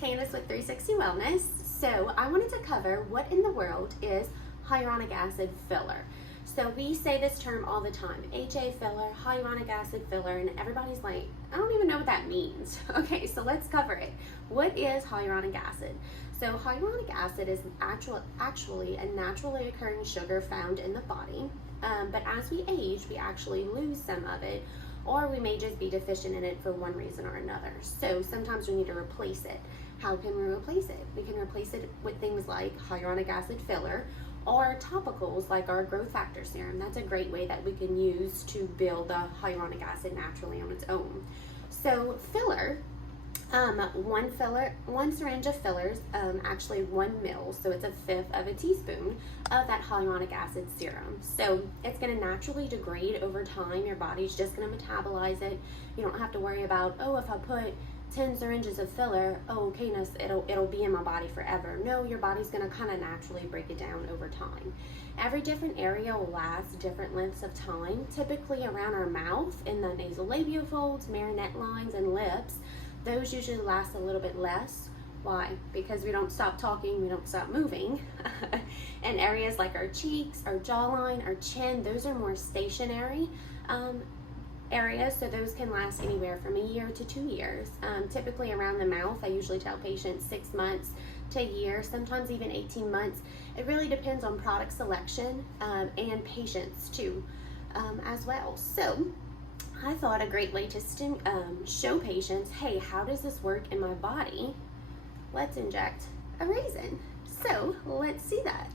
Candice with 360 Wellness. So I wanted to cover what in the world is hyaluronic acid filler. So we say this term all the time, HA filler, hyaluronic acid filler, and everybody's like, I don't even know what that means. Okay, so let's cover it. What is hyaluronic acid? So hyaluronic acid is actually a naturally occurring sugar found in the body, but as we age, we actually lose some of it, or we may just be deficient in it for one reason or another. So sometimes we need to replace it. How can we replace it? We can replace it with things like hyaluronic acid filler or topicals like our growth factor serum. That's a great way that we can use to build the hyaluronic acid naturally on its own. So filler, one syringe of fillers, actually 1 ml, so it's 1/5 of a teaspoon of that hyaluronic acid serum. So it's going to naturally degrade over time. Your body's just going to metabolize it. You don't have to worry about, oh, if I put 10 syringes of filler, oh, okayness, it'll be in my body forever. No, your body's going to kind of naturally break it down over time. Every different area will last different lengths of time. Typically around our mouth, in the nasolabial folds, marionette lines, and lips, those usually last a little bit less. Why? Because we don't stop talking, we don't stop moving. And areas like our cheeks, our jawline, our chin, those are more stationary areas, so those can last anywhere from 1 year to 2 years. Typically around the mouth, I usually tell patients 6 months to 1 year, sometimes even 18 months. It really depends on product selection and patients too, as well. So I thought a great way to show patients, hey, how does this work in my body? Let's inject a raisin. So let's see that.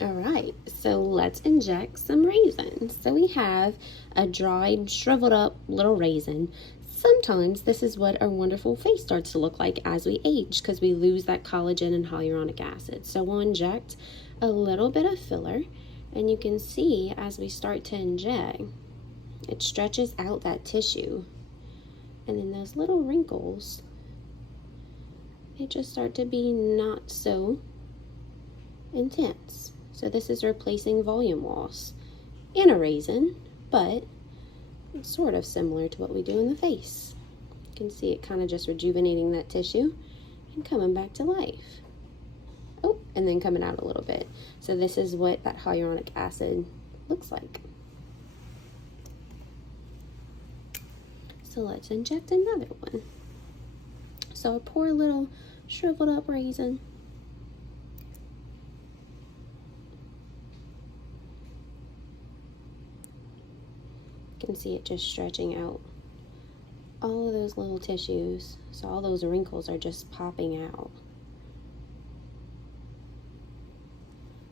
All right, so let's inject some raisins. So we have a dried, shriveled up little raisin. Sometimes this is what our wonderful face starts to look like as we age because we lose that collagen and hyaluronic acid. So we'll inject a little bit of filler, and you can see as we start to inject, it stretches out that tissue. And then those little wrinkles, they just start to be not so intense. So this is replacing volume loss in a raisin, but it's sort of similar to what we do in the face. You can see it kind of just rejuvenating that tissue and coming back to life. Oh, and then coming out a little bit. So this is what that hyaluronic acid looks like. So let's inject another one. So a poor little shriveled up raisin. You can see it just stretching out all of those little tissues. So all those wrinkles are just popping out.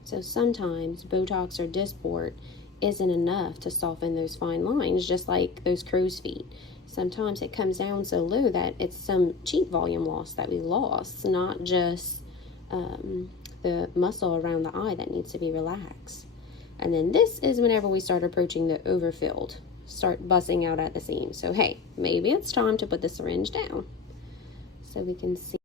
So sometimes Botox or Dysport isn't enough to soften those fine lines, just like those crow's feet. Sometimes it comes down so low that it's some cheap volume loss that we lost, not just the muscle around the eye that needs to be relaxed. And then this is whenever we start approaching the overfilled, start busting out at the seams. So hey, maybe it's time to put the syringe down so we can see.